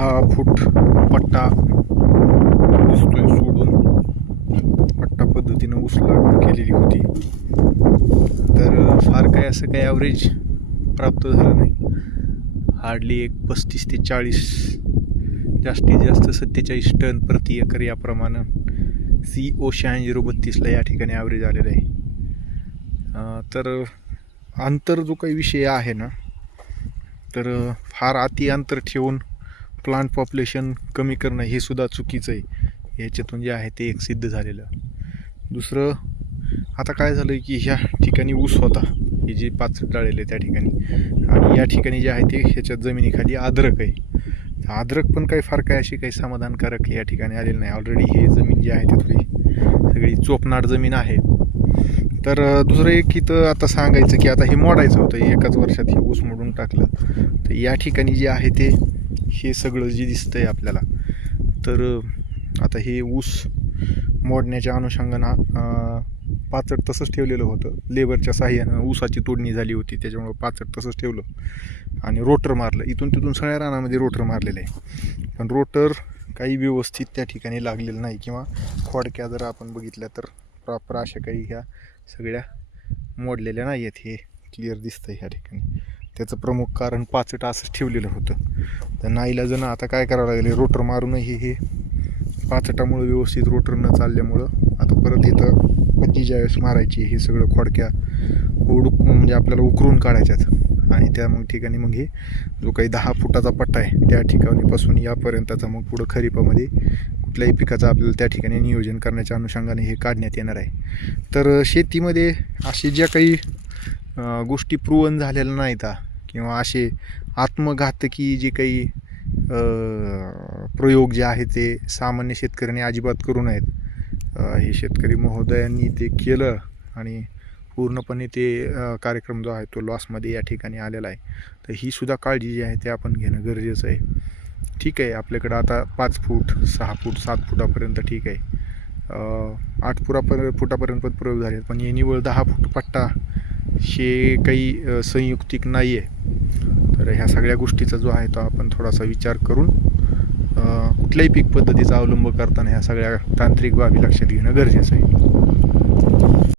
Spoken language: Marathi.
10 फूट पट्टा दिसतोय सोडून पट्टा पद्धतीनं ऊस लागवड केलेली होती. तर फार काय असं काही ॲव्हरेज प्राप्त झालं नाही. हार्डली एक 35 ते 40, जास्तीत जास्त 47 टन प्रति एकर याप्रमाणे CO 9632ला या ठिकाणी ॲव्हरेज आलेलं आहे. तर अंतर जो काही विषय आहे ना, तर फार अति अंतर ठेवून प्लांट पॉप्युलेशन कमी करणं हे सुद्धा चुकीचं आहे. याच्यातून जे आहे ते एक सिद्ध झालेलं. दुसरं, आता काय झालं की ह्या ठिकाणी ऊस होता, हे जे 5 डाळेले त्या ठिकाणी, आणि या ठिकाणी जे आहे ते ह्याच्या जमिनीखाली अद्रक आहे. अद्रक पण काही फार काय अशी काही समाधानकारक या ठिकाणी आलेलं नाही. ऑलरेडी हे जमीन जी आहे ती थोडी सगळी चोपनाट जमीन आहे. तर दुसरं एक इथं आता सांगायचं की आता हे मोडायचं होतं, एकाच वर्षात हे ऊस मोडून टाकलं. तर या ठिकाणी जे आहे ते हे सगळं जे दिसतंय आपल्याला, तर आता हे ऊस मोडण्याच्या अनुषंगानं पाचट तसंच ठेवलेलं होतं. लेबरच्या साह्यानं ऊसाची तोडणी झाली होती, त्याच्यामुळं पाचट तसंच ठेवलं आणि रोटर मारलं. इथून तिथून सगळ्या रानामध्ये रोटर मारलेलं आहे, पण रोटर काही व्यवस्थित त्या ठिकाणी लागलेलं नाही, किंवा खोडक्या जर आपण बघितल्या तर प्रॉपर अशा काही ह्या सगळ्या मोडलेल्या नाही आहेत. हे क्लिअर दिसतं ह्या ठिकाणी. त्याचं प्रमुख कारण पाचट असंच ठेवलेलं होतं. तर नाईलाजानं आता काय करावं लागले, रोटर मारूनही हे पाचटामुळं व्यवस्थित रोटर न चालल्यामुळं आता परत इथं पट्टी ज्यावेळेस मारायची, हे सगळं खोडक्या म्हणजे आपल्याला उकरून काढायच्यात. आणि त्या मग ठिकाणी मग हे जो काही 10 फुटाचा पट्टा आहे त्या ठिकाणीपासून यापर्यंतचा मग पुढं खरीपामध्ये कुठल्याही पिकाचं आपल्याला त्या ठिकाणी नियोजन करण्याच्या अनुषंगाने हे काढण्यात येणार आहे. तर शेतीमध्ये असे ज्या काही गोष्टी प्रूव्हन झालेल्या नाहीत, किंवा असे आत्मघातकी जे काही प्रयोग जे आहे ते सामान्य शेतकऱ्यांनी अजिबात करू नयेत. हे शेतकरी महोदयांनी ते केलं आणि पूर्णपणे ते कार्यक्रम जो आहे तो लॉसमध्ये या ठिकाणी आलेला आहे. तर ही सुद्धा काळजी जी आहे ते आपण घेणं गरजेचं आहे. ठीक आहे, आपल्याकडं आता 5 फूट 6 फूट 7 फुटापर्यंत ठीक आहे, 8 फुटापर्यंत पण प्रयोग झाले, पण हे निव्वळ 10 फूट पट्टा हे काही संयुक्तिक नाही आहे. तर ह्या सगळ्या गोष्टीचा जो आहे तो आपण थोडासा विचार करून कुठल्याही पीक पद्धतीचा अवलंब करताना ह्या सगळ्या तांत्रिक बाबी लक्षात घेणं गरजेचं आहे.